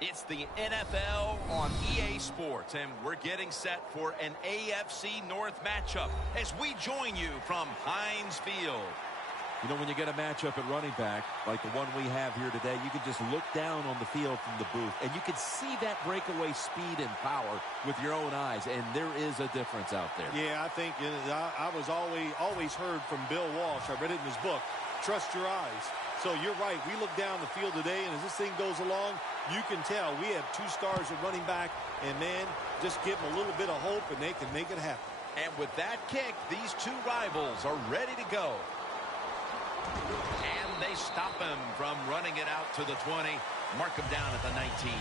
It's the NFL on EA Sports, and we're getting set for an AFC North matchup as we join you from Heinz Field. You know, when you get a matchup at running back, like the one we have here today, you can just look down on the field from the booth, and you can see that breakaway speed and power with your own eyes, and there is a difference out there. Yeah, I think I was always heard from Bill Walsh. I read it in his book, Trust Your Eyes. So you're right. We look down the field today, and as this thing goes along, you can tell we have 2 stars at running back, and, man, just give them a little bit of hope, and they can make it happen. And with that kick, these 2 rivals are ready to go. And they stop him from running it out to the 20. Mark him down at the 19.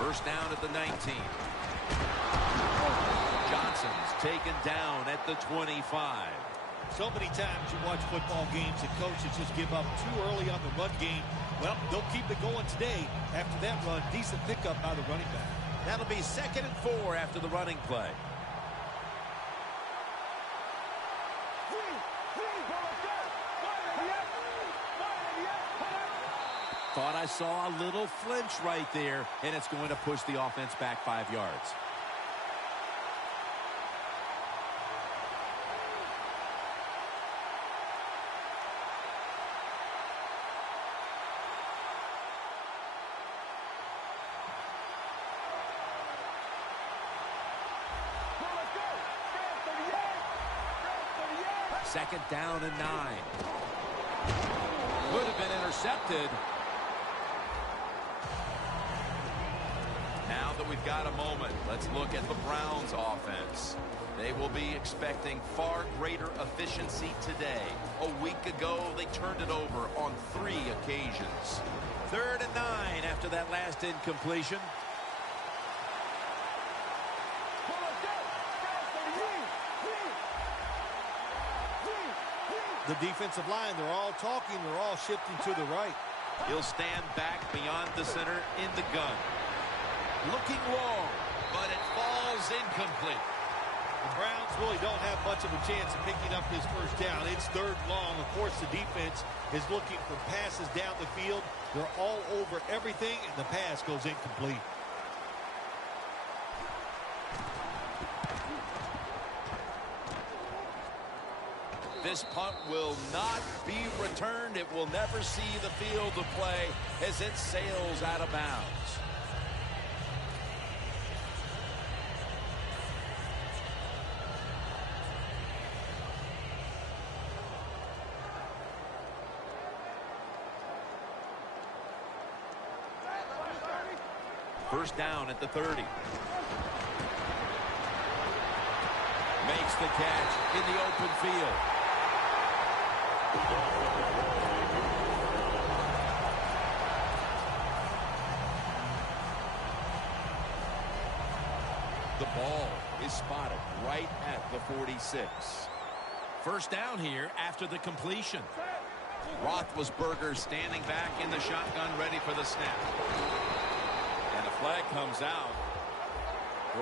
First down at the 19. Johnson's taken down at the 25. So many times you watch football games and coaches just give up too early on the run game. Well, they'll keep it going today. After that run, decent pickup by the running back. That'll be 2nd and 4 after the running play. Thought I saw a little flinch right there, and it's going to push the offense back 5 yards. Second down and 9. Would have been intercepted. Now that we've got a moment, let's look at the Browns offense. They will be expecting far greater efficiency today. A week ago, they turned it over on 3 occasions. 3rd and 9 after that last incompletion. The defensive line, they're all talking, they're all shifting to the right. He'll stand back beyond the center in the gun. Looking long, but it falls incomplete. The Browns really don't have much of a chance of picking up this first down. It's 3rd long. Of course, the defense is looking for passes down the field. They're all over everything, and the pass goes incomplete. This punt will not be returned. It will never see the field of play as it sails out of bounds. First down at the 30. Makes the catch in the open field. The ball is spotted right at the 46. First down here after the completion. Roethlisberger standing back in the shotgun, ready for the snap. And a flag comes out.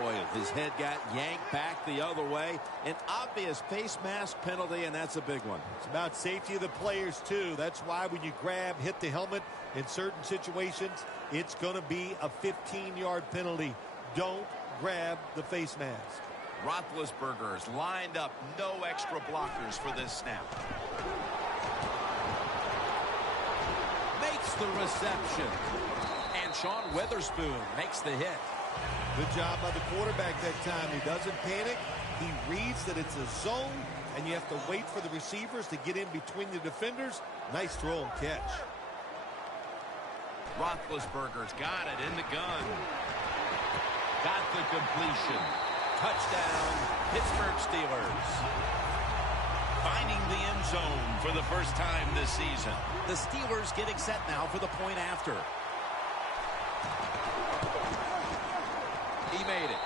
Boy, his head got yanked back the other way. An obvious face mask penalty, and that's a big one. It's about safety of the players, too. That's why when you grab, hit the helmet in certain situations, it's going to be a 15-yard penalty. Don't grab the face mask. Roethlisberger's lined up, no extra blockers for this snap. Makes the reception. And Sean Weatherspoon makes the hit. Good job by the quarterback that time. He doesn't panic. He reads that it's a zone, and you have to wait for the receivers to get in between the defenders. Nice throw and catch. Roethlisberger's got it in the gun. Got the completion. Touchdown, Pittsburgh Steelers. Finding the end zone for the first time this season. The Steelers getting set now for the point after. He made it.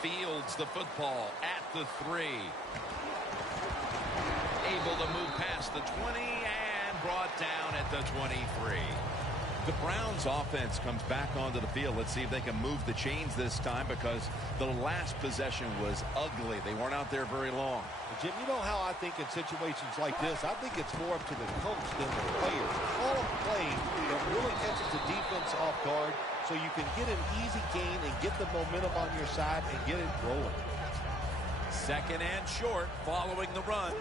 Fields the football at the 3. Able to move past the 20 and brought down at the 23. The Browns offense comes back onto the field. Let's see if they can move the chains this time, because the last possession was ugly. They weren't out there very long. Jim, you know how I think in situations like this, I think it's more up to the coach than the players. All of play that really catches the defense off guard, so you can get an easy gain and get the momentum on your side and get it rolling. Second and short following the run.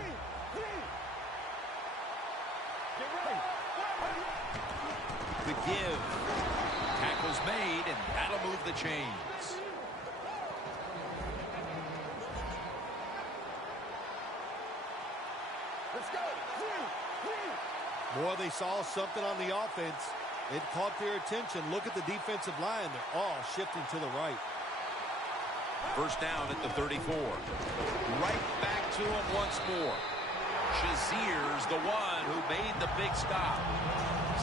The give. Tackle's made, and that'll move the chains. Let's go. Boy, they saw something on the offense. It caught their attention. Look at the defensive line. They're all shifting to the right. First down at the 34. Right back to him once more. Shazier's the one who made the big stop.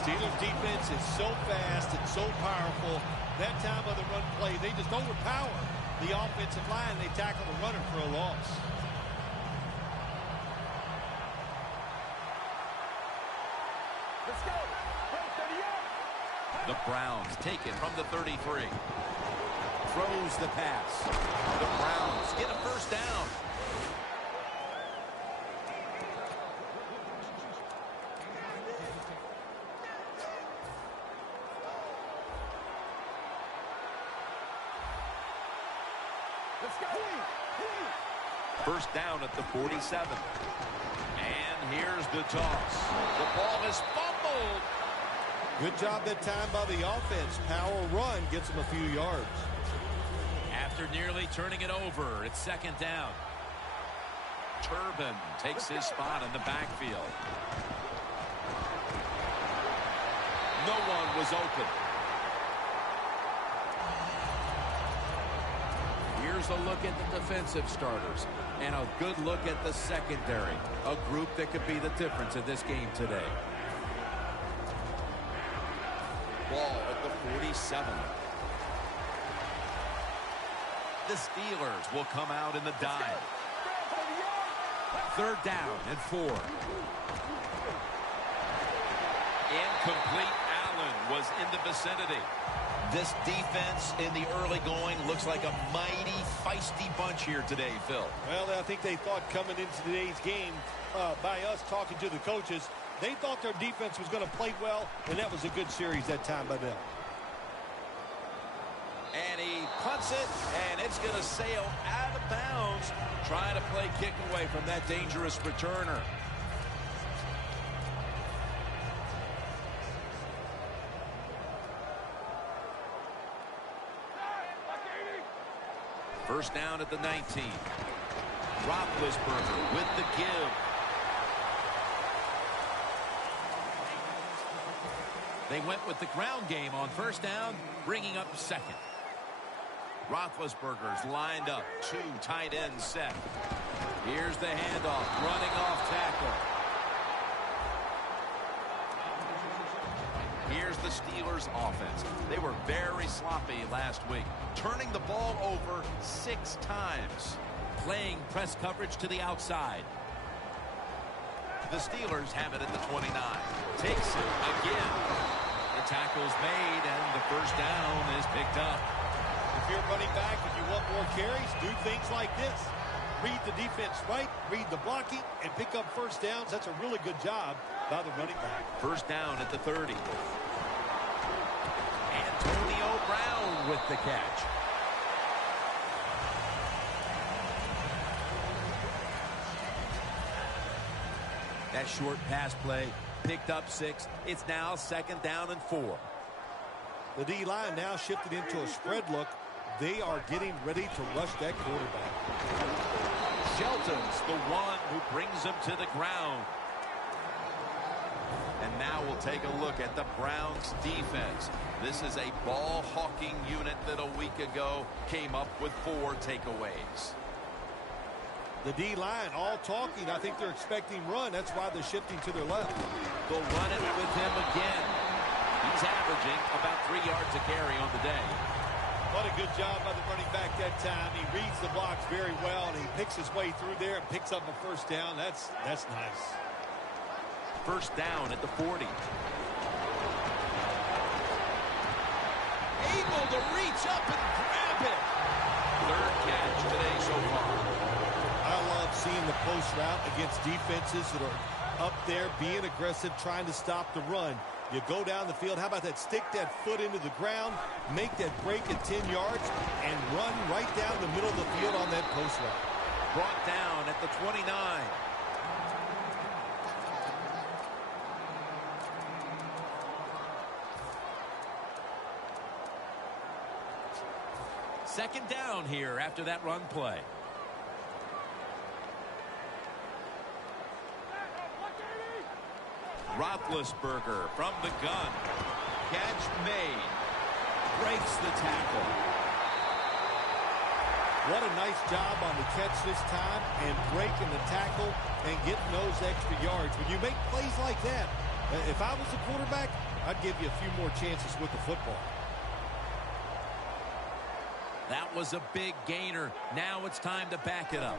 Steelers defense is so fast and so powerful. That time of the run play, they just overpower the offensive line. They tackle the runner for a loss. Let's go. The Browns take it from the 33. Throws the pass. The Browns get a first down. Let's go. First down at the 47. And here's the toss. The ball is fumbled. Good job that time by the offense. Power run gets them a few yards. After nearly turning it over, it's second down. Turbin takes his spot in the backfield. No one was open. Here's a look at the defensive starters and a good look at the secondary. A group that could be the difference in this game today. Ball at the 47. The Steelers will come out in the dime. Third down and 4. Incomplete. Allen was in the vicinity. This defense in the early going looks like a mighty feisty bunch here today, Phil. Well, I think they thought coming into today's game, by us talking to the coaches, they thought their defense was going to play well, and that was a good series that time by them. And he punts it, and it's going to sail out of bounds, trying to play kick away from that dangerous returner. First down at the 19. Roethlisberger with the give. They went with the ground game on first down, bringing up second. Roethlisberger's lined up, 2 tight ends set. Here's the handoff, running off tackle. Here's the Steelers offense. They were very sloppy last week, turning the ball over 6 times. Playing press coverage to the outside. The Steelers have it at the 29. Takes it again. The tackle's made, and the first down is picked up. If you're running back and you want more carries, do things like this. Read the defense right, read the blocking, and pick up first downs. That's a really good job by the running back. First down at the 30. Antonio Brown with the catch. That short pass play picked up 6. It's now second down and 4. The D-line now shifted into a spread look. They are getting ready to rush that quarterback. Shelton's the one who brings him to the ground. And now we'll take a look at the Browns defense. This is a ball-hawking unit that a week ago came up with 4 takeaways. The D-line all talking. I think they're expecting run. That's why they're shifting to their left. They'll run it with him again. He's averaging about 3 yards a carry on the day. What a good job by the running back that time. He reads the blocks very well, and he picks his way through there and picks up a first down. That's nice. First down at the 40. Able to reach up and grab it. 3rd catch today so far. I love seeing the post route against defenses that are up there being aggressive, trying to stop the run. You go down the field. How about that? Stick that foot into the ground, make that break at 10 yards, and run right down the middle of the field on that post route. Brought down at the 29. Second down here after that run play. Roethlisberger from the gun. Catch made. Breaks the tackle. What a nice job on the catch this time and breaking the tackle and getting those extra yards. When you make plays like that, if I was the quarterback, I'd give you a few more chances with the football. That was a big gainer. Now it's time to back it up.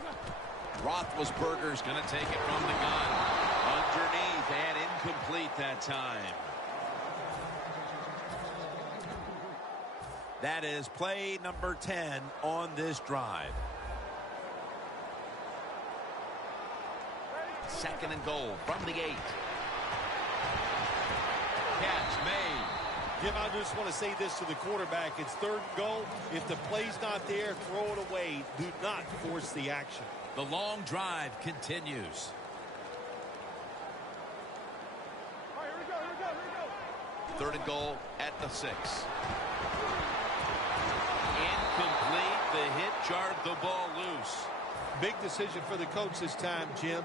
Roethlisberger's going to take it from the gun. Underneath and incomplete that time. That is play number 10 on this drive. 2nd and goal from the 8. Catch made. Jim, I just want to say this to the quarterback. It's 3rd and goal. If the play's not there, throw it away. Do not force the action. The long drive continues. All right, here we go. 3rd and goal at the 6. Incomplete. The hit jarred the ball loose. Big decision for the coach this time, Jim.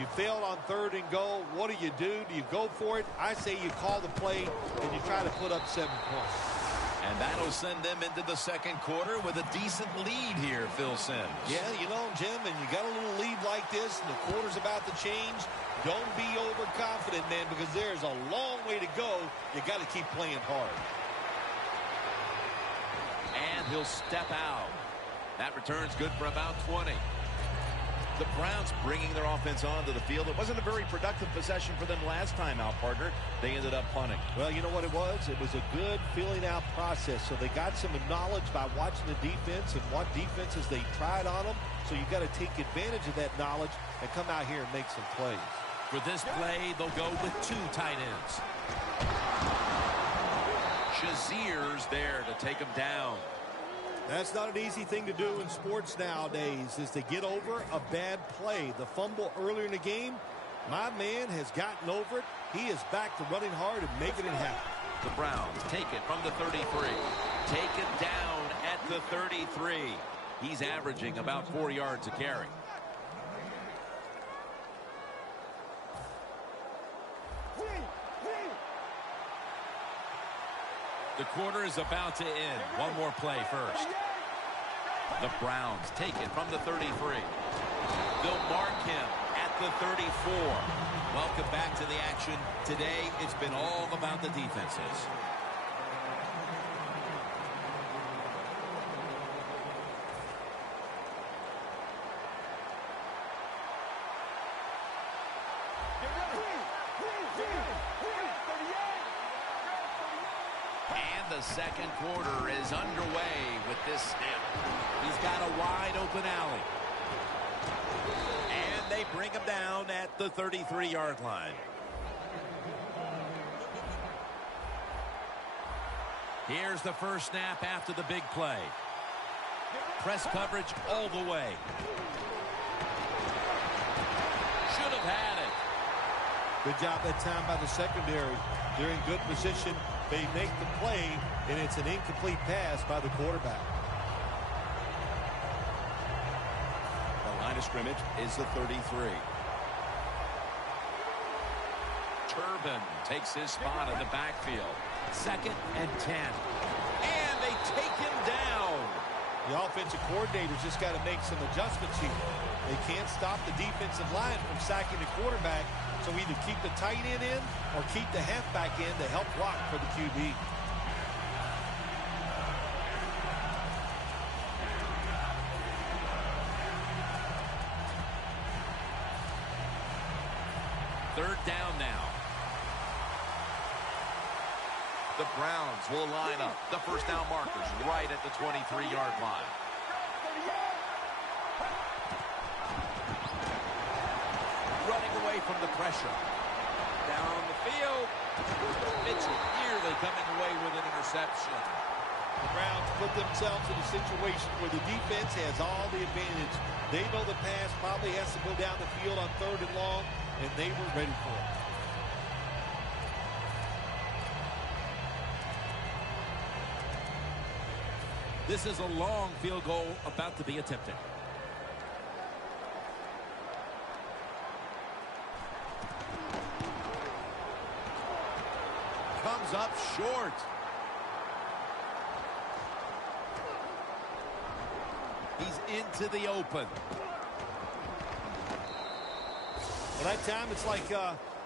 You failed on 3rd and goal. What do? Do you go for it? I say you call the play and you try to put up 7 points. And that'll send them into the 2nd quarter with a decent lead here, Phil Simms. Yeah, you know, Jim, and you got a little lead like this, and the quarter's about to change. Don't be overconfident, man, because there's a long way to go. You got to keep playing hard. And he'll step out. That return's good for about 20. The Browns bringing their offense onto the field. It wasn't a very productive possession for them last time out, partner. They ended up punting. Well, you know what it was? It was a good filling out process. So they got some knowledge by watching the defense and what defenses they tried on them. So you got to take advantage of that knowledge and come out here and make some plays. For this play, they'll go with 2 tight ends. Shazier's there to take him down. That's not an easy thing to do in sports nowadays, is to get over a bad play. The fumble earlier in the game, my man has gotten over it. He is back to running hard and making it happen. The Browns take it from the 33. Taken down at the 33. He's averaging about 4 yards a carry. The quarter is about to end. One more play first. The Browns take it from the 33. They'll mark him at the 34. Welcome back to the action. Today, it's been all about the defenses. The 2nd quarter is underway with this snap. He's got a wide open alley. And they bring him down at the 33-yard line. Here's the first snap after the big play. Press coverage all the way. Should have had it. Good job that time by the secondary. They're in good position. They make the play, and it's an incomplete pass by the quarterback. The line of scrimmage is the 33. Turbin takes his spot in the backfield. 2nd and 10. And they take him down. The offensive coordinator's just got to make some adjustments here. They can't stop the defensive line from sacking the quarterback, so either keep the tight end in or keep the halfback in to help block for the QB. Third down now. The Browns will line up. The first down markers right at the 23-yard line. Running away from the pressure. Down the field. Mitchell nearly coming away with an interception. The Browns put themselves in a situation where the defense has all the advantage. They know the pass probably has to go down the field on 3rd and long, and they were ready for it. This is a long field goal about to be attempted. Comes up short. He's into the open. Well, that time it's like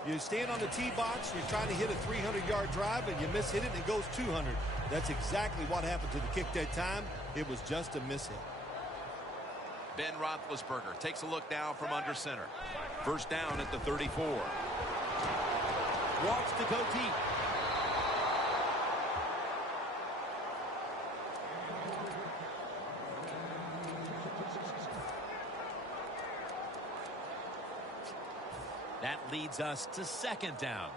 you stand on the tee box, you're trying to hit a 300-yard drive, and you miss hit it, and it goes 200. That's exactly what happened to the kick that time. It was just a miss hit. Ben Roethlisberger takes a look now from under center. First down at the 34. Wants to go deep. That leads us to 2nd down.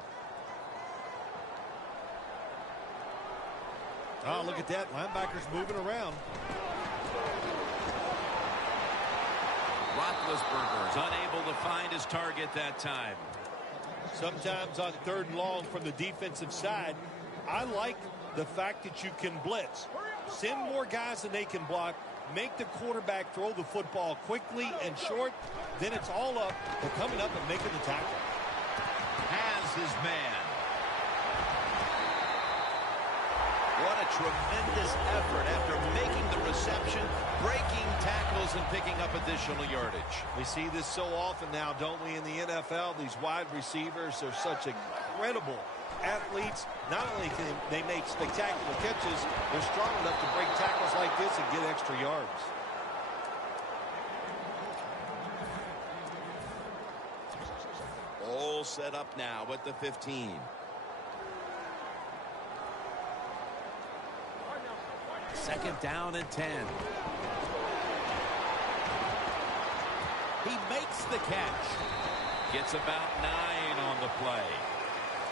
Oh, look at that. Linebacker's moving around. Roethlisberger's unable to find his target that time. Sometimes on 3rd and long from the defensive side, I like the fact that you can blitz. Send more guys than they can block. Make the quarterback throw the football quickly and short. Then it's all up to coming up and making the tackle. Has his man. What a tremendous effort after making the reception, breaking tackles, and picking up additional yardage. We see this so often now, don't we, in the NFL? These wide receivers are such incredible athletes. Not only can they make spectacular catches, they're strong enough to break tackles like this and get extra yards. All set up now at the 15. Second down and 10. He makes the catch. Gets about 9 on the play.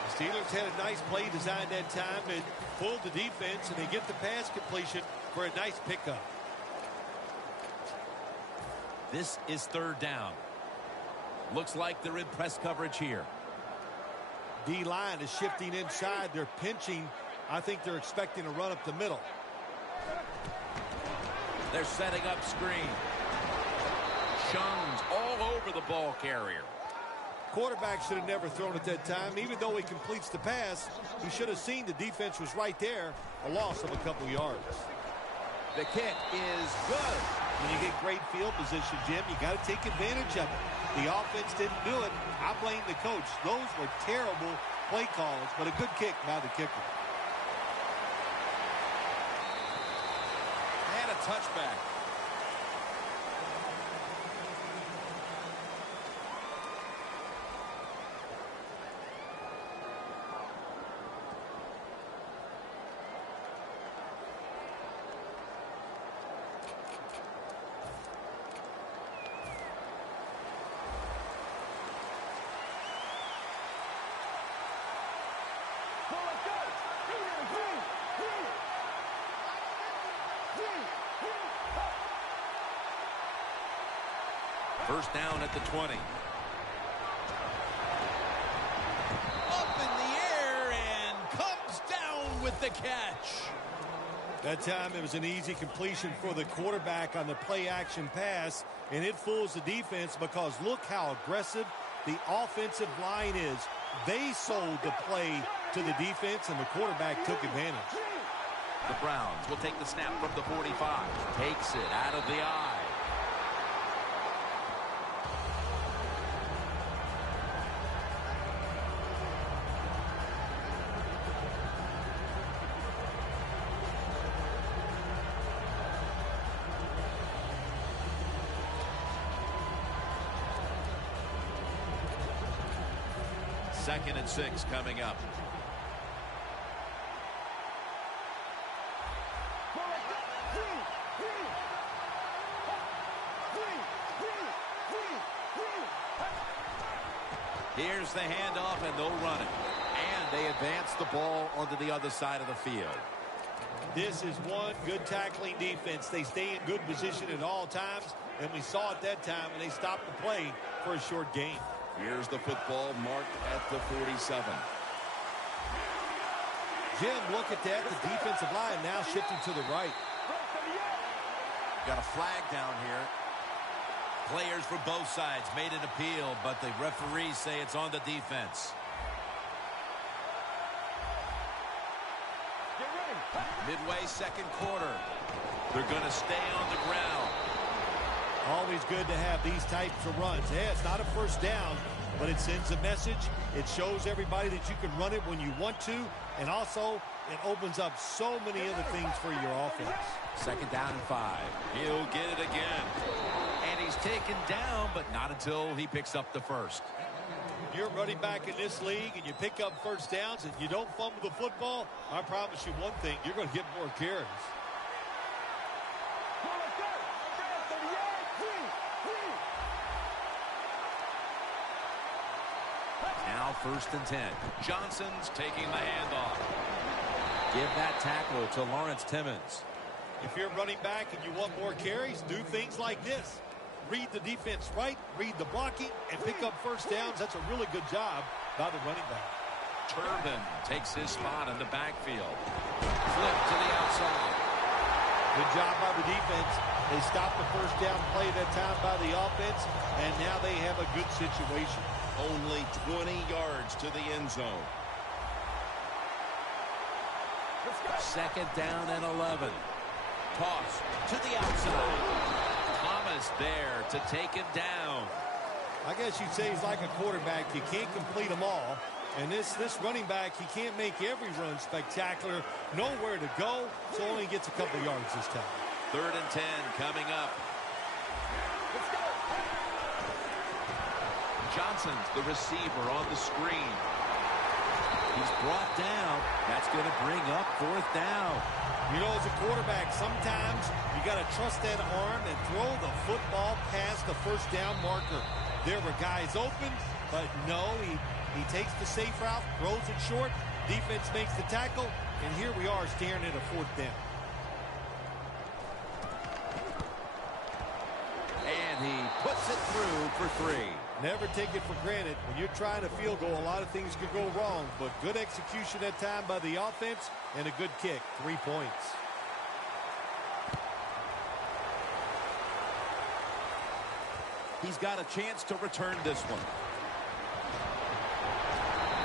The Steelers had a nice play design that time and fooled the defense, and they get the pass completion for a nice pickup. This is 3rd down. Looks like they're in press coverage here. D-line is shifting inside. They're pinching. I think they're expecting a run up the middle. They're setting up screen. Shung's all over the ball carrier. Quarterback should have never thrown it that time. Even though he completes the pass, he should have seen the defense was right there. A loss of a couple yards. The kick is good. When you get great field position, Jim, you got to take advantage of it. The offense didn't do it. I blame the coach. Those were terrible play calls, but a good kick by the kicker. And a touchback. First down at the 20. Up in the air and comes down with the catch. That time it was an easy completion for the quarterback on the play-action pass, and it fools the defense because look how aggressive the offensive line is. They sold the play to the defense, and the quarterback took advantage. The Browns will take the snap from the 45. Takes it out of the eye. Second and 6 coming up. Here's the handoff, and they'll run it. And they advance the ball onto the other side of the field. This is one good tackling defense. They stay in good position at all times, and we saw it that time, and they stopped the play for a short gain. Here's the football marked at the 47. Jim, look at that. The defensive line now shifting to the right. Got a flag down here. Players for both sides made an appeal, but the referees say it's on the defense. Midway second quarter. They're going to stay on the ground. Always good to have these types of runs. Yeah, it's not a first down, but it sends a message. It shows everybody that you can run it when you want to, and also it opens up so many other things for your offense. Second down and 5. He'll get it again. And he's taken down, but not until he picks up the first. You're running back in this league and you pick up first downs and you don't fumble the football, I promise you one thing, you're going to get more carries. Now first and 10. Johnson's taking the handoff. Give that tackle to Lawrence Timmons. If you're running back and you want more carries, do things like this. Read the defense right, read the blocking, and pick up first downs. That's a really good job by the running back. Turbin takes his spot in the backfield. Flip to the outside. Good job by the defense. They stopped the first down play that time by the offense, and now they have a good situation. Only 20 yards to the end zone. Second down and 11. Toss to the outside. Thomas there to take him down. I guess you'd say he's like a quarterback. You can't complete them all. And this running back, he can't make every run spectacular. Nowhere to go, so only gets a couple yards this time. Third and 10 coming up. Johnson's the receiver on the screen. He's brought down. That's going to bring up fourth down. You know, as a quarterback, sometimes you got to trust that arm and throw the football past the first down marker. There were guys open, but no, he takes the safe route, throws it short, defense makes the tackle, and here we are staring at a fourth down. And he puts it through for 3. Never take it for granted. When you're trying a field goal, a lot of things could go wrong, but good execution that time by the offense and a good kick. 3 points. He's got a chance to return this one.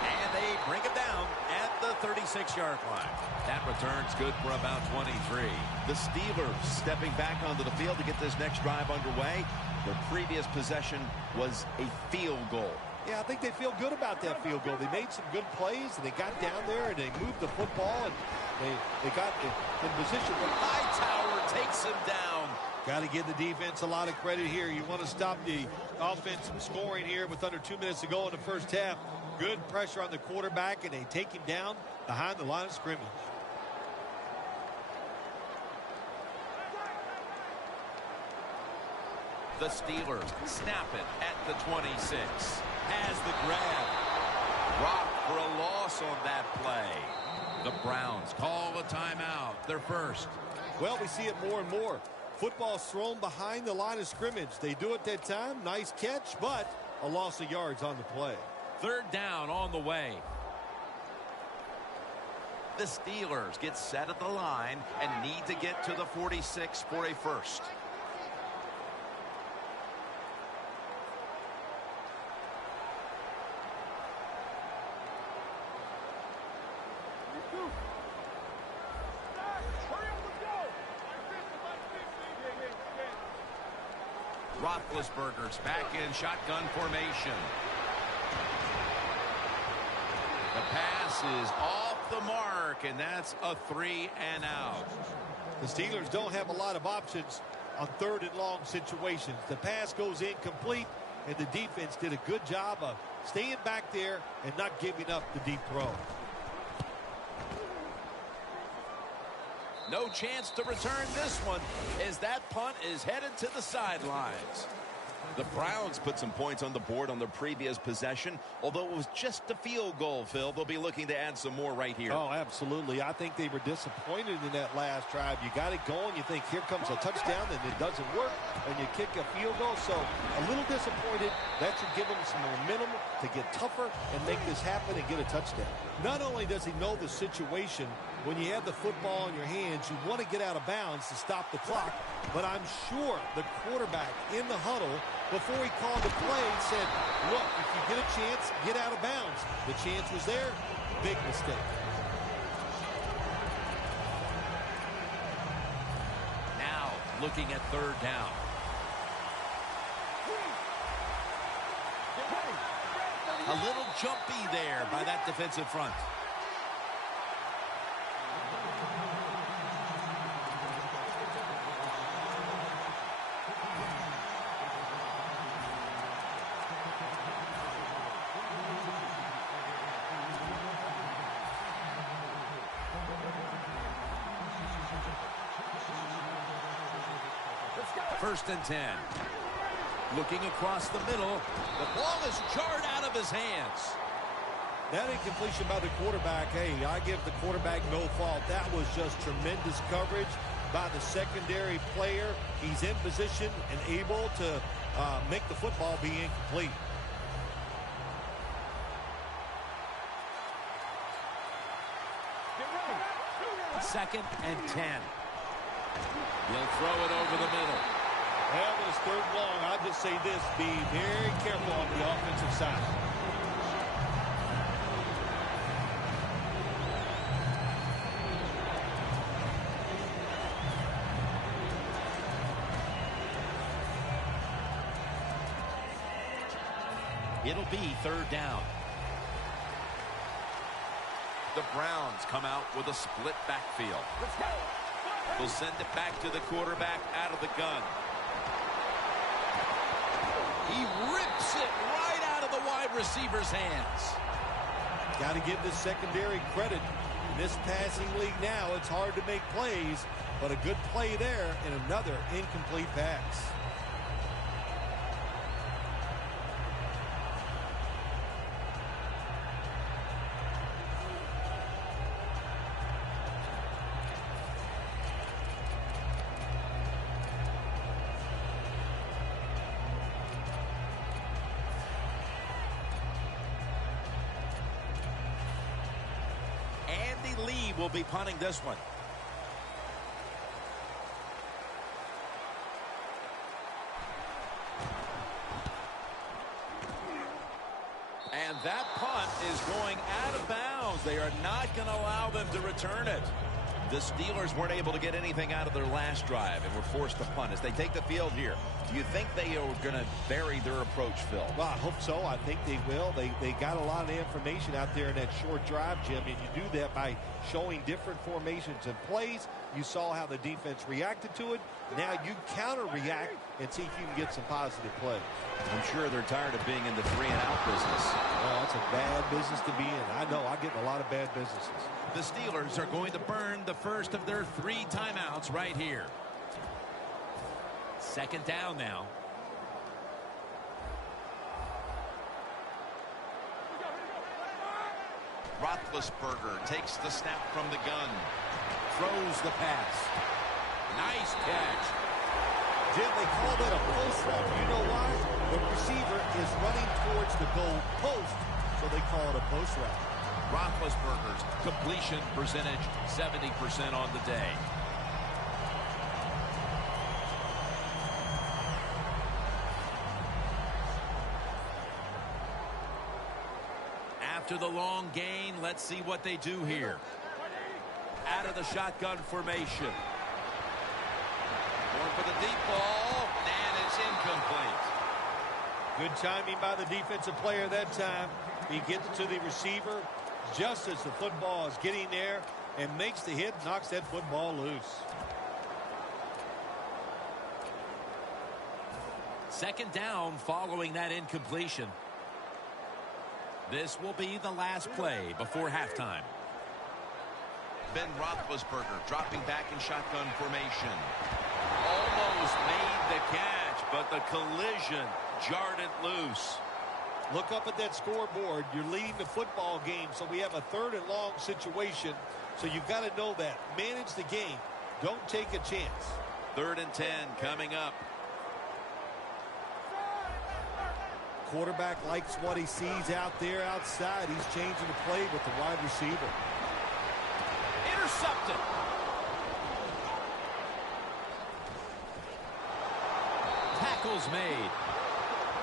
And they bring him down at the 36-yard line. That return's good for about 23. The Steelers stepping back onto the field to get this next drive underway. Their previous possession was a field goal. Yeah, I think they feel good about that field goal. They made some good plays, and they got down there, and they moved the football, and they got in position. Hightower takes him down. Got to give the defense a lot of credit here. You want to stop the offense from scoring here with under 2 minutes to go in the first half. Good pressure on the quarterback, and they take him down behind the line of scrimmage. The Steelers snap it at the 26. Has the grab. Rocked for a loss on that play. The Browns call a timeout. Their first. Well, we see it more and more. Football's thrown behind the line of scrimmage. They do it that time. Nice catch, but a loss of yards on the play. Third down on the way. The Steelers get set at the line and need to get to the 46 for a first. Roethlisberger's back in shotgun formation. The pass is off the mark, and that's a 3 and out. The Steelers don't have a lot of options on 3rd and long situations. The pass goes incomplete, and the defense did a good job of staying back there and not giving up the deep throw. No chance to return this one as that punt is headed to the sidelines. The Browns put some points on the board on their previous possession. Although it was just a field goal, Phil, they'll be looking to add some more right here. Oh, absolutely. I think they were disappointed in that last drive. You got it going. You think here comes a touchdown, and it doesn't work, and you kick a field goal. So a little disappointed. That should give them some momentum to get tougher and make this happen and get a touchdown. Not only does he know the situation, when you have the football in your hands, you want to get out of bounds to stop the clock. But I'm sure the quarterback in the huddle, before he called the play, said, look, if you get a chance, get out of bounds. The chance was there. Big mistake. Now looking at 3rd down. A little jumpy there by that defensive front. First and 10. Looking across the middle. The ball is jarred out of his hands. That incompletion by the quarterback, hey, I give the quarterback no fault. That was just tremendous coverage by the secondary player. He's in position and able to make the football be incomplete. Second and 10. He'll throw it over the middle. Well, this 3rd long, I'll just say this, be very careful on the offensive side. It'll be 3rd down. The Browns come out with a split backfield. They'll send it back to the quarterback out of the gun. He rips it right out of the wide receiver's hands. Got to give this secondary credit. In this passing league now, it's hard to make plays, but a good play there and another incomplete pass. Will be punting this one. And that punt is going out of bounds. They are not going to allow them to return it. The Steelers weren't able to get anything out of their last drive and were forced to punt. As they take the field here, do you think they are going to vary their approach, Phil? Well, I hope so. I think they will. They got a lot of information out there in that short drive, Jim, and you do that by showing different formations and plays. You saw how the defense reacted to it. Now you counter-react and see if you can get some positive plays. I'm sure they're tired of being in the 3-and-out business. Well, that's a bad business to be in. I know. I get in a lot of bad businesses. The Steelers are going to burn the first of their 3 timeouts right here. 2nd down now. Roethlisberger takes the snap from the gun. Throws the pass. Nice catch. Jim, they call that a post route. You know why? The receiver is running towards the goal post, so they call it a post route. Roethlisberger's completion percentage 70% on the day. After the long gain, let's see what they do here. Out of the shotgun formation. Going for the deep ball, and it's It's incomplete. Good timing by the defensive player that time. He gets it to the receiver just as the football is getting there and makes the hit, knocks that football loose. Second down following that incompletion. This will be the last play before halftime. Ben Roethlisberger dropping back in shotgun formation. Almost made the catch, but the collision jarred it loose. Look up at that scoreboard. You're leading the football game, so we have a 3rd and long situation. So you've got to know that. Manage the game. Don't take a chance. 3rd and 10 coming up. Quarterback likes what he sees out there outside. He's changing the play with the wide receiver. Intercepted. Tackles made.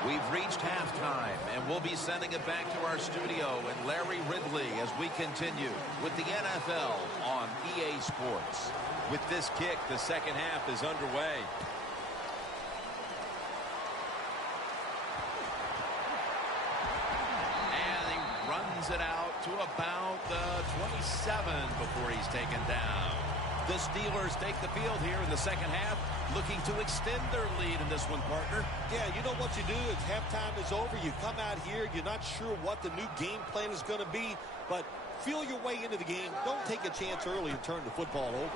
We've reached halftime, and we'll be sending it back to our studio and Larry Ridley as we continue with the NFL on EA Sports. With this kick, the second half is underway. And he runs it out to about the 27 before he's taken down. The Steelers take the field here in the second half, looking to extend their lead in this one, partner. Yeah, you know what you do is halftime is over. You come out here, you're not sure what the new game plan is going to be, but feel your way into the game. Don't take a chance early and turn the football over.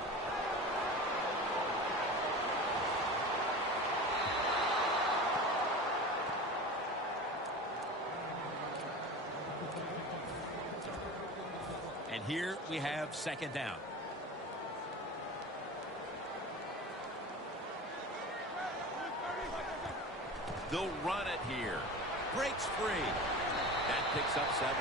And here we have second down. They'll run it here. Breaks free. That picks up 7.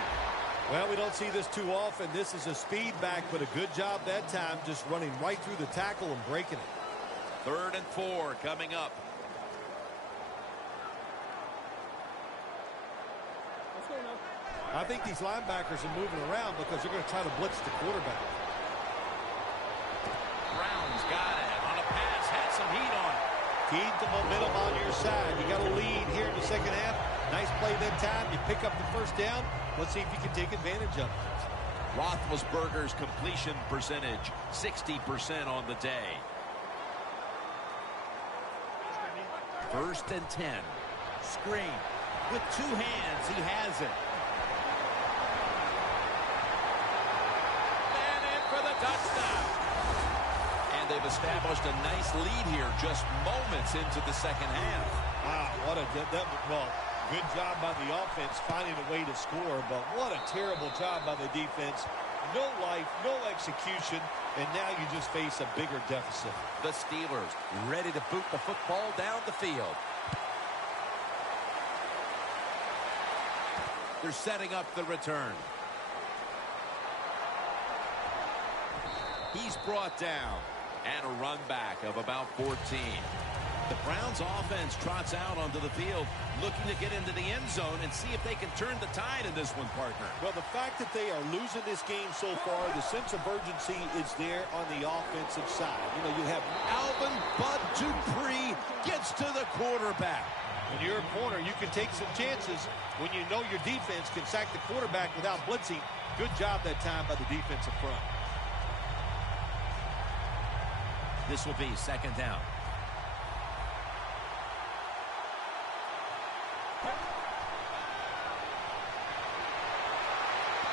Well, we don't see this too often. This is a speed back, but a good job that time just running right through the tackle and breaking it. 3rd and 4 coming up. Let's go now. I think these linebackers are moving around because they're going to try to blitz the quarterback. Brown's got it. On a pass, had some heat on it. Keep the momentum on your side. You got a lead here in the second half. Nice play that time. You pick up the first down. Let's see if you can take advantage of it. Roethlisberger's completion percentage, 60% on the day. 1st and 10. Screen. With 2 hands, he has it. And in for the touchdown. And they've established a nice lead here just moments into the second half. Wow, what a well, good job by the offense finding a way to score, but what a terrible job by the defense. No life, no execution, and now you just face a bigger deficit. The Steelers ready to boot the football down the field. They're setting up the return. He's brought down. And a run back of about 14. The Browns offense trots out onto the field, looking to get into the end zone and see if they can turn the tide in this one, partner. Well, the fact that they are losing this game so far, the sense of urgency is there on the offensive side. You know, you have Alvin Bud Dupree gets to the quarterback. when you're a corner, you can take some chances when you know your defense can sack the quarterback without blitzing. Good job that time by the defensive front. This will be second down.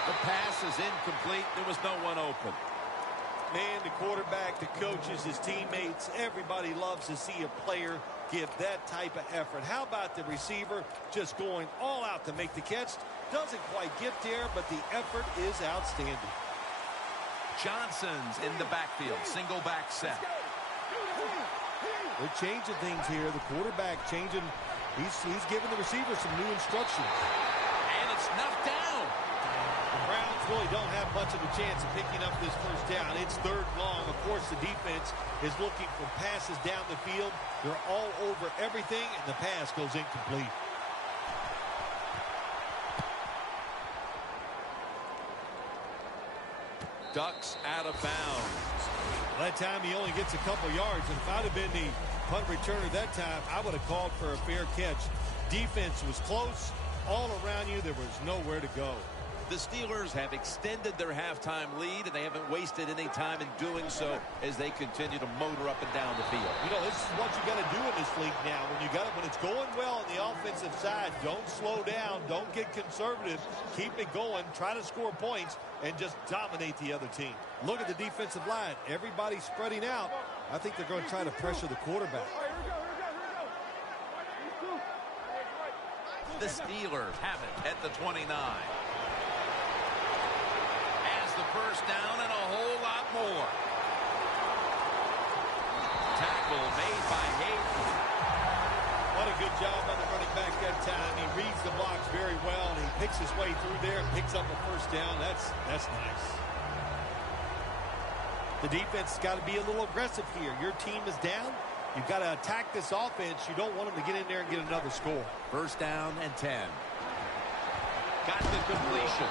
The pass is incomplete. There was no one open. Man, the quarterback, the coaches, his teammates, everybody loves to see a player give that type of effort. How about the receiver just going all out to make the catch? Doesn't quite get there, but the effort is outstanding. Johnson's in the backfield. Single back set. They're changing things here. The quarterback changing. He's giving the receiver some new instructions. And it's knocked down. The Browns really don't have much of a chance of picking up this first down. It's third and long. Of course, the defense is looking for passes down the field. They're all over everything, and the pass goes incomplete. Ducks out of bounds. That time he only gets a couple yards, and if I'd have been the punt returner that time, I would have called for a fair catch. Defense was close. All around you, there was nowhere to go. The Steelers have extended their halftime lead, and they haven't wasted any time in doing so as they continue to motor up and down the field. You know, this is what you got to do in this league now. When it's going well on the offensive side, don't slow down. Don't get conservative. Keep it going. Try to score points and just dominate the other team. Look at the defensive line. Everybody's spreading out. I think they're going to try to pressure the quarterback. The Steelers have it at the 29. Has the first down and a whole lot more. Tackle made by Hayden. What a good job by the running back that time. He reads the blocks very well, and he picks his way through there and picks up a first down. That's nice. The defense has got to be a little aggressive here. Your team is down. You've got to attack this offense. You don't want them to get in there and get another score. First down and 10. Got the completion.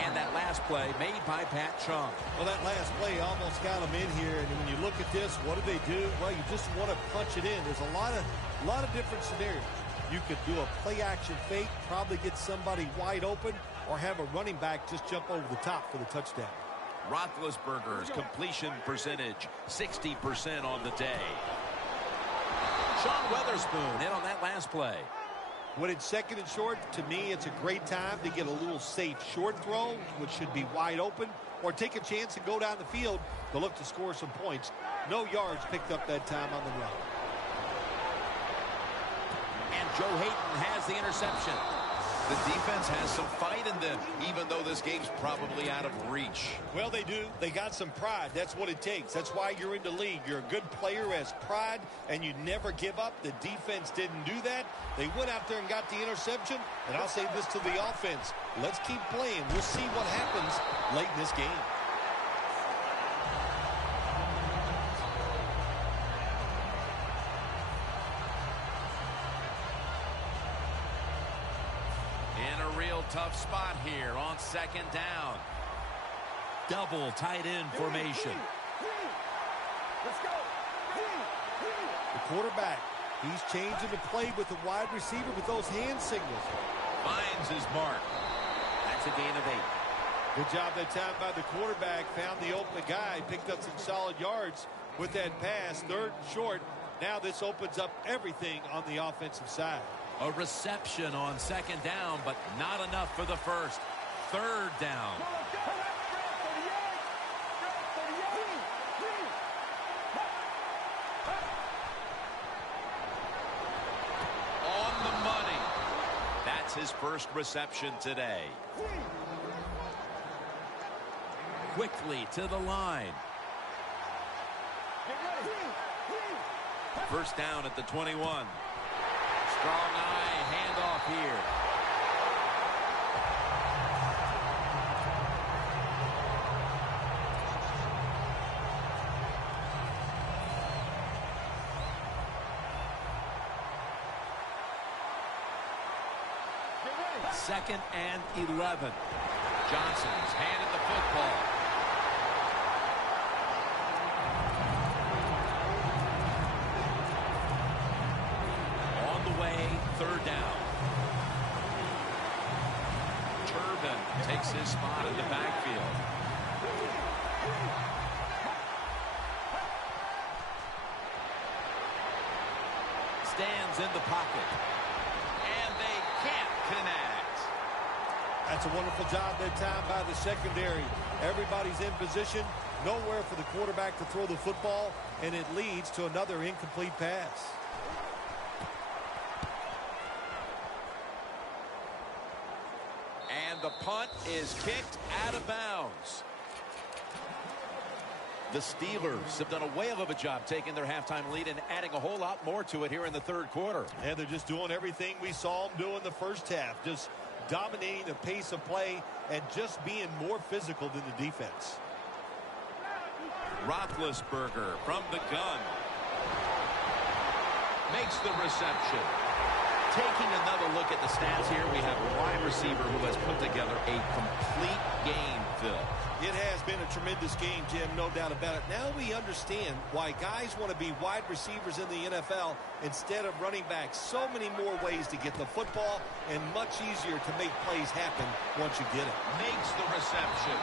And that last play made by Pat Chung. Well, that last play almost got them in here. And when you look at this, what do? Well, you just want to punch it in. There's a lot of different scenarios. You could do a play-action fake, probably get somebody wide open, or have a running back just jump over the top for the touchdown. Roethlisberger's completion percentage, 60% on the day. Sean Weatherspoon in on that last play. When it's second and short, to me, it's a great time to get a little safe short throw, which should be wide open, or take a chance and go down the field to look to score some points. No yards picked up that time on the run. And Joe Hayden has the interception. The defense has some fight in them, even though this game's probably out of reach. Well, they do. They got some pride. That's what it takes. That's why you're in the league. You're a good player, has pride, and you never give up. The defense didn't do that. They went out there and got the interception, and I'll say this to the offense. Let's keep playing. We'll see what happens late in this game. Tough spot here on second down. Double tight end formation. Let's go. The quarterback, he's changing the play with the wide receiver with those hand signals. Finds his mark. That's a gain of 8. Good job that time by the quarterback. Found the open guy. Picked up some solid yards with that pass. Third and short. Now this opens up everything on the offensive side. A reception on second down, but not enough for the first. Third down. On the money. That's his first reception today. Quickly to the line. First down at the 21. Strong eye handoff here. Second and 11. Johnson's handed the football. Third down. Turbin takes his spot in the backfield. Stands in the pocket. And they can't connect. That's a wonderful job that time by the secondary. Everybody's in position. Nowhere for the quarterback to throw the football, and it leads to another incomplete pass. The punt is kicked out of bounds. The Steelers have done a whale of a job taking their halftime lead and adding a whole lot more to it here in the third quarter. And they're just doing everything we saw them do in the first half. Just dominating the pace of play and just being more physical than the defense. Roethlisberger from the gun. Makes the reception. Taking another look at the stats here, we have a wide receiver who has put together a complete game, Phil. It has been a tremendous game, Jim, no doubt about it. Now we understand why guys want to be wide receivers in the NFL instead of running backs. So many more ways to get the football and much easier to make plays happen once you get it. Makes the reception.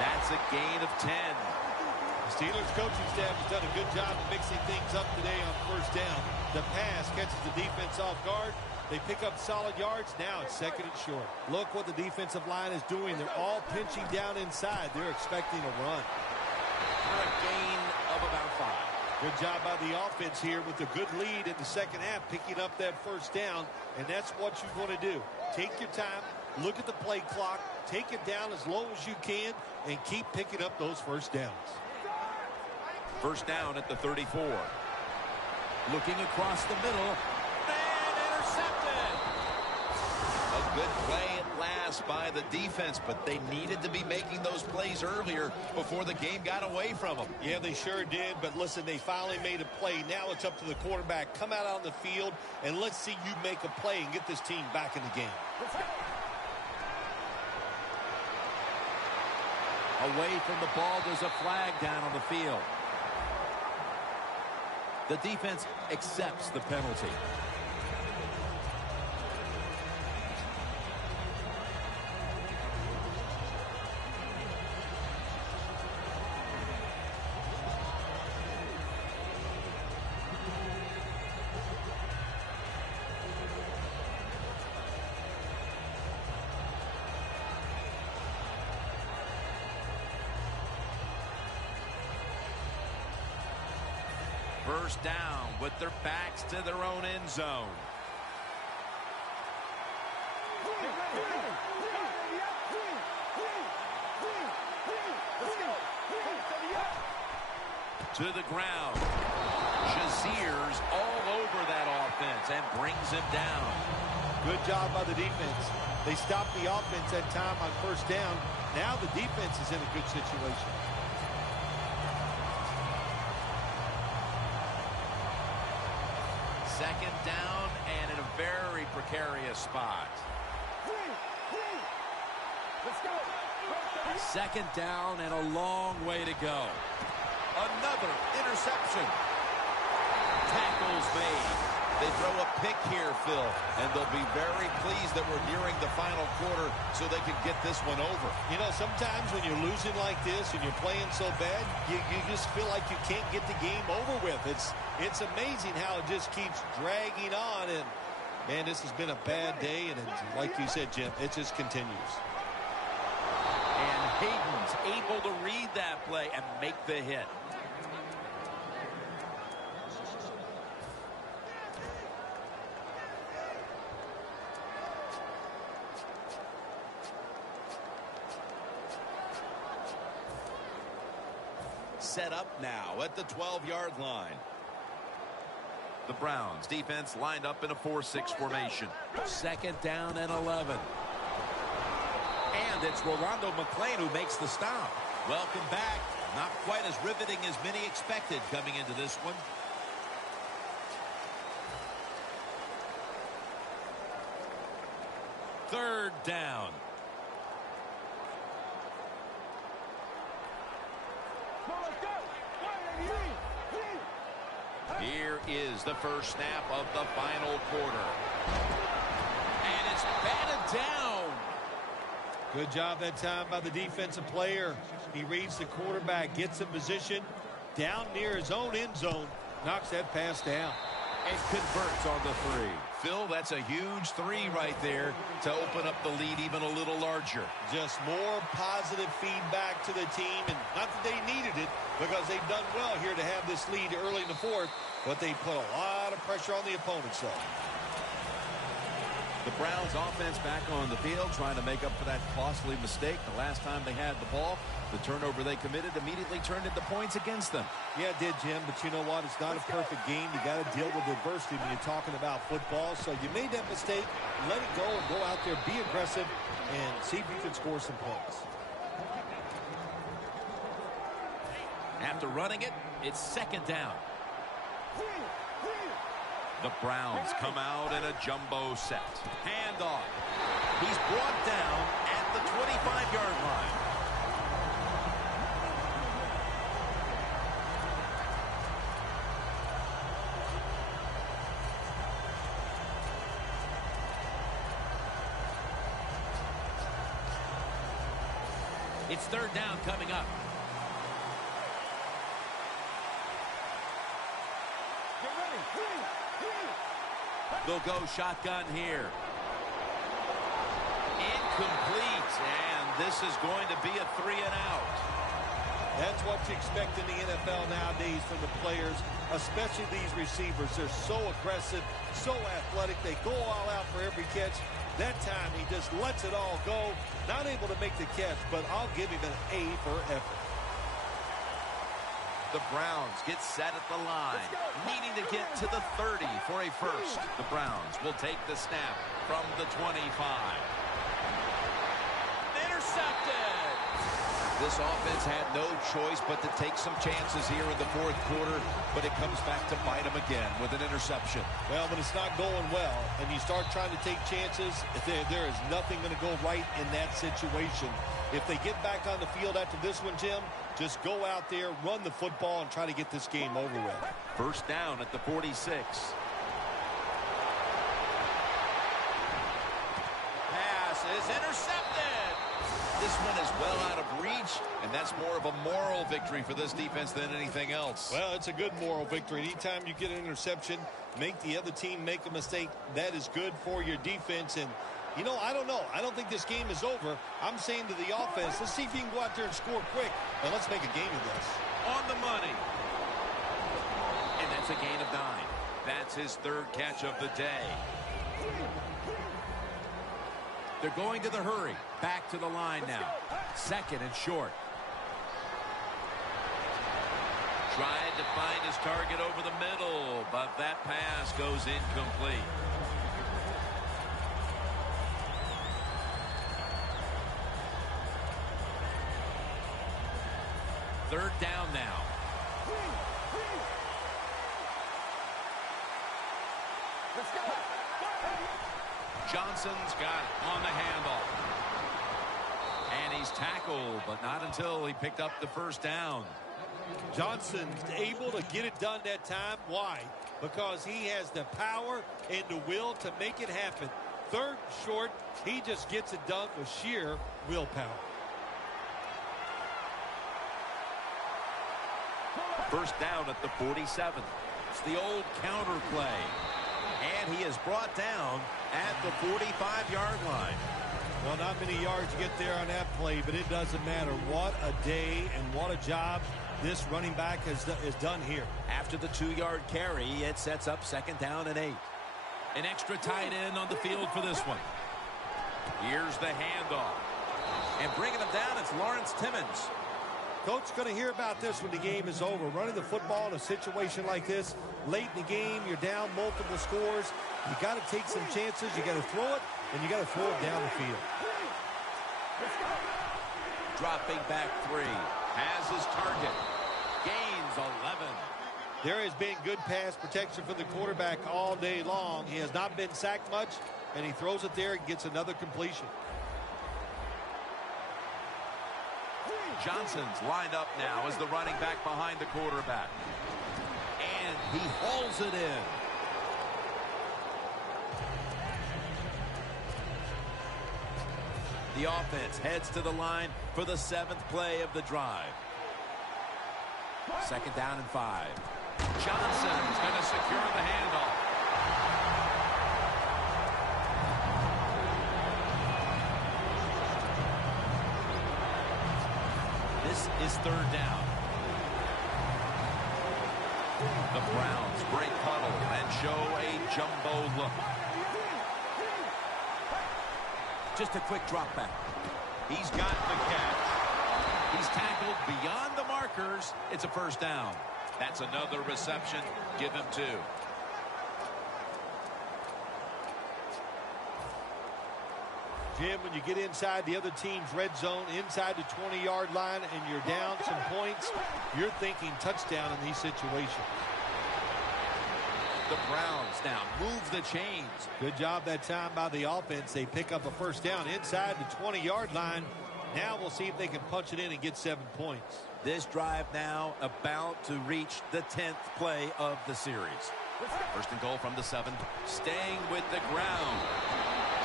That's a gain of 10. The Steelers coaching staff has done a good job of mixing things up today on first down. The pass catches the defense off guard. They pick up solid yards. Now it's second and short. Look what the defensive line is doing. They're all pinching down inside. They're expecting a run. For a gain of about 5. Good job by the offense here with a good lead in the second half, picking up that first down. And that's what you want to do. Take your time. Look at the play clock. Take it down as low as you can and keep picking up those first downs. First down at the 34. Looking across the middle. And intercepted. A good play at last by the defense, but they needed to be making those plays earlier before the game got away from them. Yeah, they sure did, but listen, they finally made a play. Now it's up to the quarterback. Come out on the field, and let's see you make a play and get this team back in the game. Away from the ball, there's a flag down on the field. The defense accepts the penalty. First down with their backs to their own end zone. To the ground. Shazier's all over that offense and brings him down. Good job by the defense. They stopped the offense that time on first down. Now the defense is in a good situation. Second down and in a very precarious spot. Let's go. Second down and a long way to go. Another interception. Tackles made. They throw a pick here, Phil, and they'll be very pleased that we're nearing the final quarter so they can get this one over. You know, sometimes when you're losing like this and you're playing so bad, you just feel like you can't get the game over with. It's amazing how it just keeps dragging on, and man, this has been a bad day, and like you said, Jim, it just continues. And Hayden's able to read that play and make the hit. Set up now at the 12-yard line. The Browns defense lined up in a 4-6 formation. Second down and 11. And it's Rolando McClain who makes the stop. Welcome back. Not quite as riveting as many expected coming into this one. Third down. Here is the first snap of the final quarter. And it's batted down. Good job that time by the defensive player. He reads the quarterback, gets in position down near his own end zone, knocks that pass down. And converts on the 3. Phil, that's a huge 3 right there to open up the lead even a little larger. Just more positive feedback to the team, and not that they needed it because they've done well here to have this lead early in the fourth, but they put a lot of pressure on the opponent's side. The Browns offense back on the field trying to make up for that costly mistake the last time they had the ball. The turnover they committed immediately turned into points against them. Yeah, it did, Jim, but you know what? It's not a perfect game. You got to deal with adversity when you're talking about football. So you made that mistake, let it go, and go out there, be aggressive, and see if you can score some points. After running it, it's second down. The Browns come out in a jumbo set. Handoff. He's brought down at the 25-yard line. It's third down coming up. Get ready. They'll go shotgun here. Incomplete, and this is going to be a 3-and-out. That's what you expect in the NFL nowadays from the players, especially these receivers. They're so aggressive, so athletic. They go all out for every catch. That time, he just lets it all go. Not able to make the catch, but I'll give him an A for effort. The Browns get set at the line, needing to get to the 30 for a first. The Browns will take the snap from the 25. Intercepted! This offense had no choice but to take some chances here in the fourth quarter, but it comes back to bite them again with an interception. Well, when it's not going well and you start trying to take chances, there is nothing going to go right in that situation. If they get back on the field after this one, Jim, just go out there, run the football, and try to get this game over with. First down at the 46. Pass is intercepted. This one is well out of reach, and that's more of a moral victory for this defense than anything else. Well, it's a good moral victory. Anytime you get an interception, make the other team make a mistake, that is good for your defense. And, you know, I don't know. I don't think this game is over. I'm saying to the offense, let's see if you can go out there and score quick, and let's make a game of this. On the money. And that's a gain of 9. That's his third catch of the day. They're going to the hurry. Back to the line now. Second and short. Tried to find his target over the middle, but that pass goes incomplete. Third down now. Let's go. Johnson's got it on the handoff. And he's tackled, but not until he picked up the first down. Johnson's able to get it done that time. Why? Because he has the power and the will to make it happen. Third and short, he just gets it done with sheer willpower. First down at the 47. It's the old counter play. And he is brought down at the 45-yard line. Well, not many yards to get there on that play, but it doesn't matter. What a day and what a job this running back has done here. After the 2-yard carry, it sets up second down and 8. An extra tight end on the field for this one. Here's the handoff. And bringing him down, it's Lawrence Timmons. Coach is going to hear about this when the game is over. Running the football in a situation like this, late in the game, you're down multiple scores. You got to take some chances. You got to throw it, and you got to throw it down the field. Dropping back 3. Has his target. Gains 11. There has been good pass protection for the quarterback all day long. He has not been sacked much, and he throws it there and gets another completion. Johnson's lined up now as the running back behind the quarterback. And he hauls it in. The offense heads to the line for the 7th play of the drive. Second down and 5. Johnson's going to secure the handoff. This is third down. The Browns break huddle and show a jumbo look. Just a quick drop back. He's got the catch. He's tackled beyond the markers. It's a first down. That's another reception. Give him 2. Jim, when you get inside the other team's red zone, inside the 20-yard line, and you're down some points, you're thinking touchdown in these situations. The Browns now move the chains. Good job that time by the offense. They pick up a first down inside the 20-yard line. Now we'll see if they can punch it in and get 7 points. This drive now about to reach the 10th play of the series. First and goal from the 7. Staying with the ground.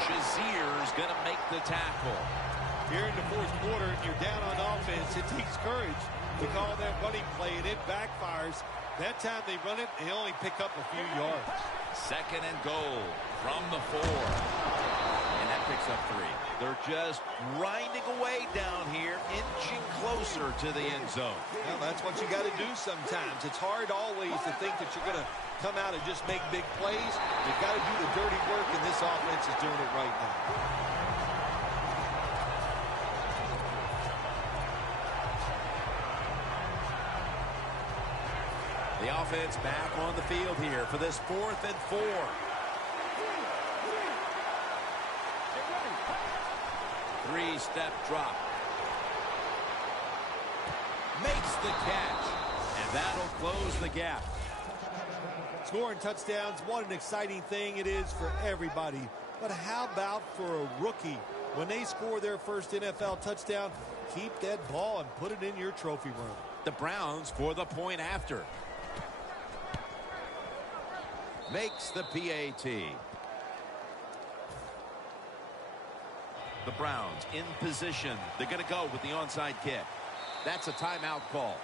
Shazier's going to make the tackle. Here in the fourth quarter, and you're down on offense, it takes courage to call that running play, and it backfires. That time they run it, they only pick up a few yards. Second and goal from the 4. And that picks up 3. They're just grinding away down here, inching closer to the end zone. Well, that's what you got to do sometimes. It's hard always to think that you're going to come out and just make big plays. You've got to do the dirty work, and this offense is doing it right now. The offense back on the field here for this 4th and 4. Three-step drop. Makes the catch. And that'll close the gap. Scoring touchdowns, what an exciting thing it is for everybody. But how about for a rookie? When they score their first NFL touchdown, keep that ball and put it in your trophy room. The Browns for the point after. Makes the PAT. The Browns in position. They're going to go with the onside kick. That's a timeout call.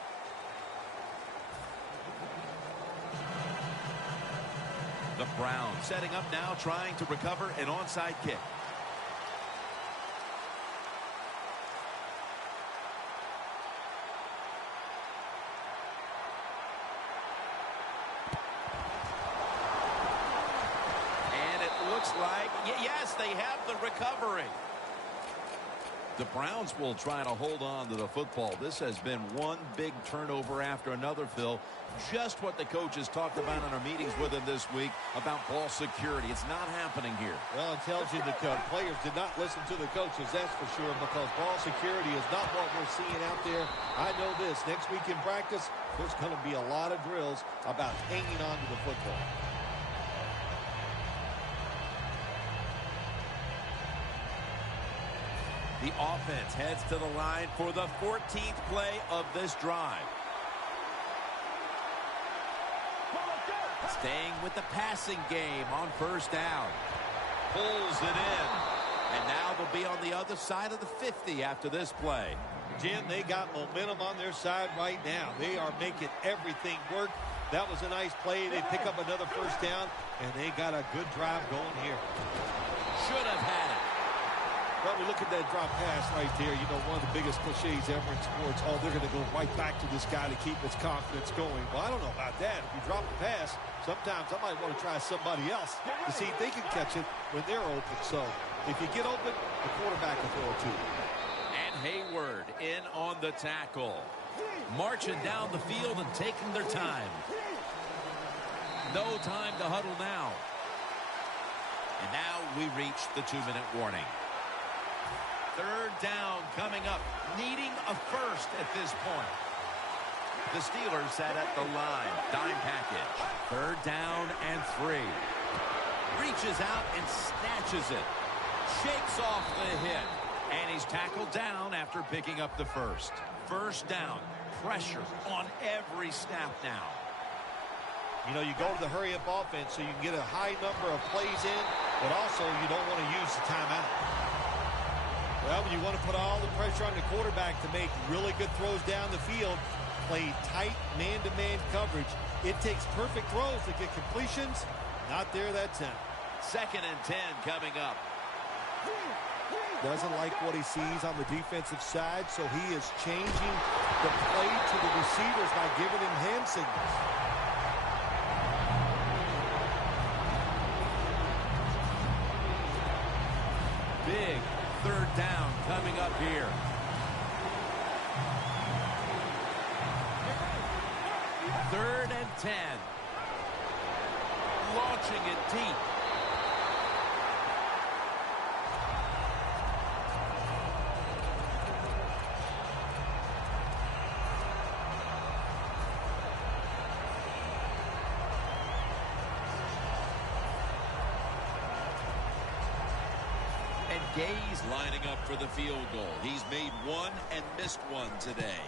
The Browns setting up now, trying to recover an onside kick. Like, yes, they have the recovery. The Browns will try to hold on to the football. This has been one big turnover after another, Phil. Just what the coaches talked about in our meetings with him this week about ball security. It's not happening here. Well, it tells you that players did not listen to the coaches, that's for sure, because ball security is not what we're seeing out there. I know this. Next week in practice, there's going to be a lot of drills about hanging on to the football. The offense heads to the line for the 14th play of this drive. Staying with the passing game on first down. Pulls it in. And now they'll be on the other side of the 50 after this play. Jim, they got momentum on their side right now. They are making everything work. That was a nice play. They pick up another first down, and they got a good drive going here. Should have had it. Well, we look at that drop pass right there. You know, one of the biggest cliches ever in sports. Oh, they're going to go right back to this guy to keep his confidence going. Well, I don't know about that. If you drop a pass, sometimes I might want to try somebody else to see if they can catch it when they're open. So if you get open, the quarterback will throw it to you. And Hayward in on the tackle. Marching down the field and taking their time. No time to huddle now. And now we reach the 2-minute warning. Third down coming up, needing a first at this point. The Steelers sat at the line, dime package. Third down and 3. Reaches out and snatches it. Shakes off the hit. And he's tackled down after picking up the first. First down, pressure on every snap now. You know, you go to the hurry-up offense so you can get a high number of plays in, but also you don't want to use the timeout. Well, you want to put all the pressure on the quarterback to make really good throws down the field, play tight man-to-man coverage. It takes perfect throws to get completions. Not there that time. Second and 10 coming up. Doesn't like what he sees on the defensive side, so he is changing the play to the receivers by giving him hand signals. Big third down coming up here. Third and 10. Launching it deep. Gaze lining up for the field goal. He's made one and missed one today.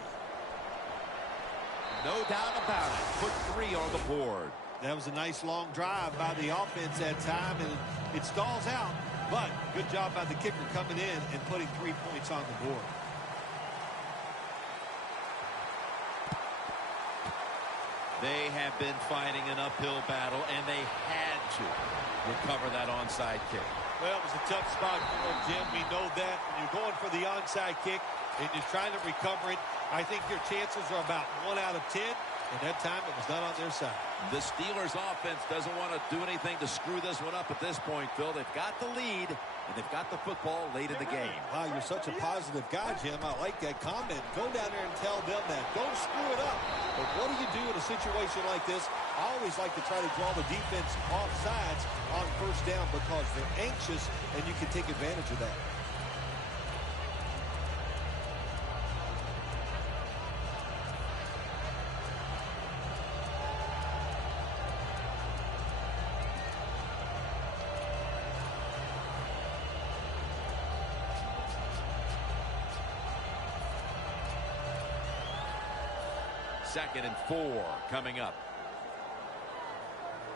No doubt about it. Put 3 on the board. That was a nice long drive by the offense that time, and it stalls out. But good job by the kicker coming in and putting 3 points on the board. They have been fighting an uphill battle, and they had to recover that onside kick. Well, it was a tough spot for him, Jim. We know that. When you're going for the onside kick and you're trying to recover it, I think your chances are about 1 out of 10. And that time it was not on their side. The Steelers offense doesn't want to do anything to screw this one up at this point, Phil. They've got the lead, and they've got the football late in the game. Wow, you're such a positive guy, Jim. I like that comment. Go down there and tell them that. Don't screw it up. But what do you do in a situation like this? I always like to try to draw the defense off sides on first down because they're anxious, and you can take advantage of that. Second and 4 coming up.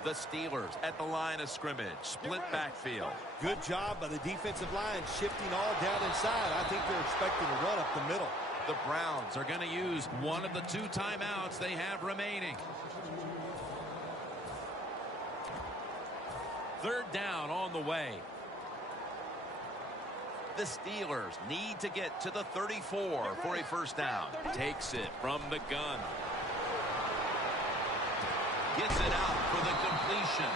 The Steelers at the line of scrimmage. Split backfield. Good job by the defensive line shifting all down inside. I think they're expecting to run up the middle. The Browns are going to use one of the 2 timeouts they have remaining. Third down on the way. The Steelers need to get to the 34 for a first down. Takes it from the gun. Gets it out for the completion.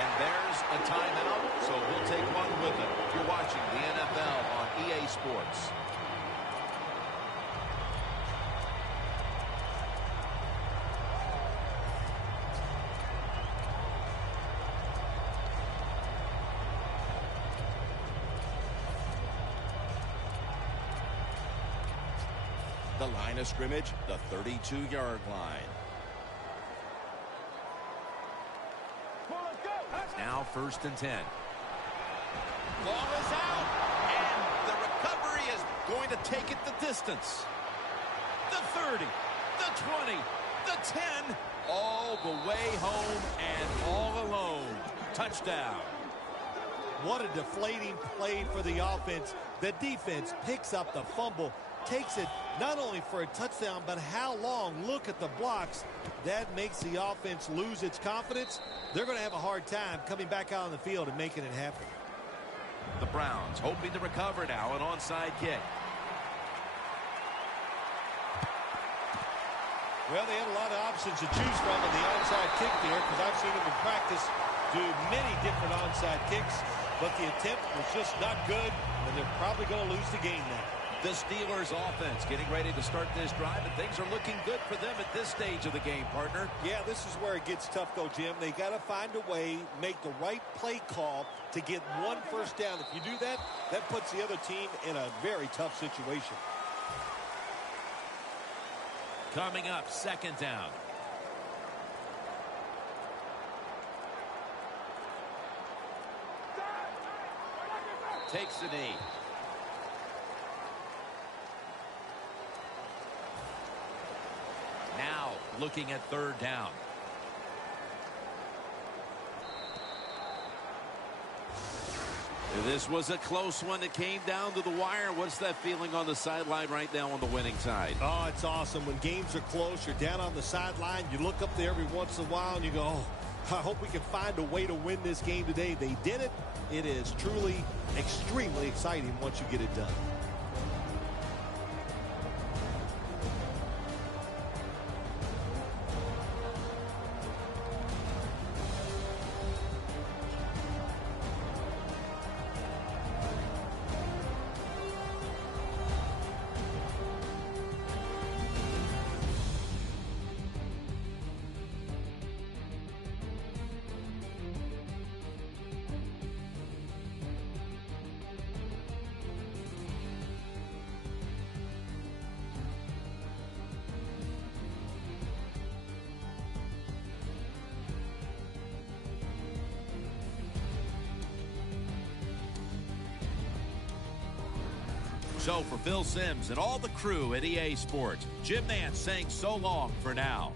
And there's a timeout, so we'll take one with it. You're watching the NFL on EA Sports. The line of scrimmage, the 32-yard line. Now 1st and 10. Ball is out, and the recovery is going to take it the distance. The 30, the 20, the 10, all the way home and all alone. Touchdown. What a deflating play for the offense. The defense picks up the fumble, takes it not only for a touchdown, but how long? Look at the blocks. That makes the offense lose its confidence. They're going to have a hard time coming back out on the field and making it happen. The Browns hoping to recover now, an onside kick. Well, they had a lot of options to choose from in the onside kick there because I've seen them in practice do many different onside kicks, but the attempt was just not good, and they're probably going to lose the game now. The Steelers offense getting ready to start this drive, and things are looking good for them at this stage of the game, partner. Yeah, this is where it gets tough, though, Jim. They got to find a way, make the right play call to get one first down. If you do that, that puts the other team in a very tough situation. Coming up, 2nd down. Takes the knee. Now looking at 3rd down. This was a close one. It came down to the wire. What's that feeling on the sideline right now on the winning side? Oh, it's awesome. When games are close, you're down on the sideline. You look up there every once in a while and you go, oh, I hope we can find a way to win this game today. They did it. It is truly extremely exciting once you get it done. So for Phil Simms and all the crew at EA Sports, Jim Nance saying so long for now.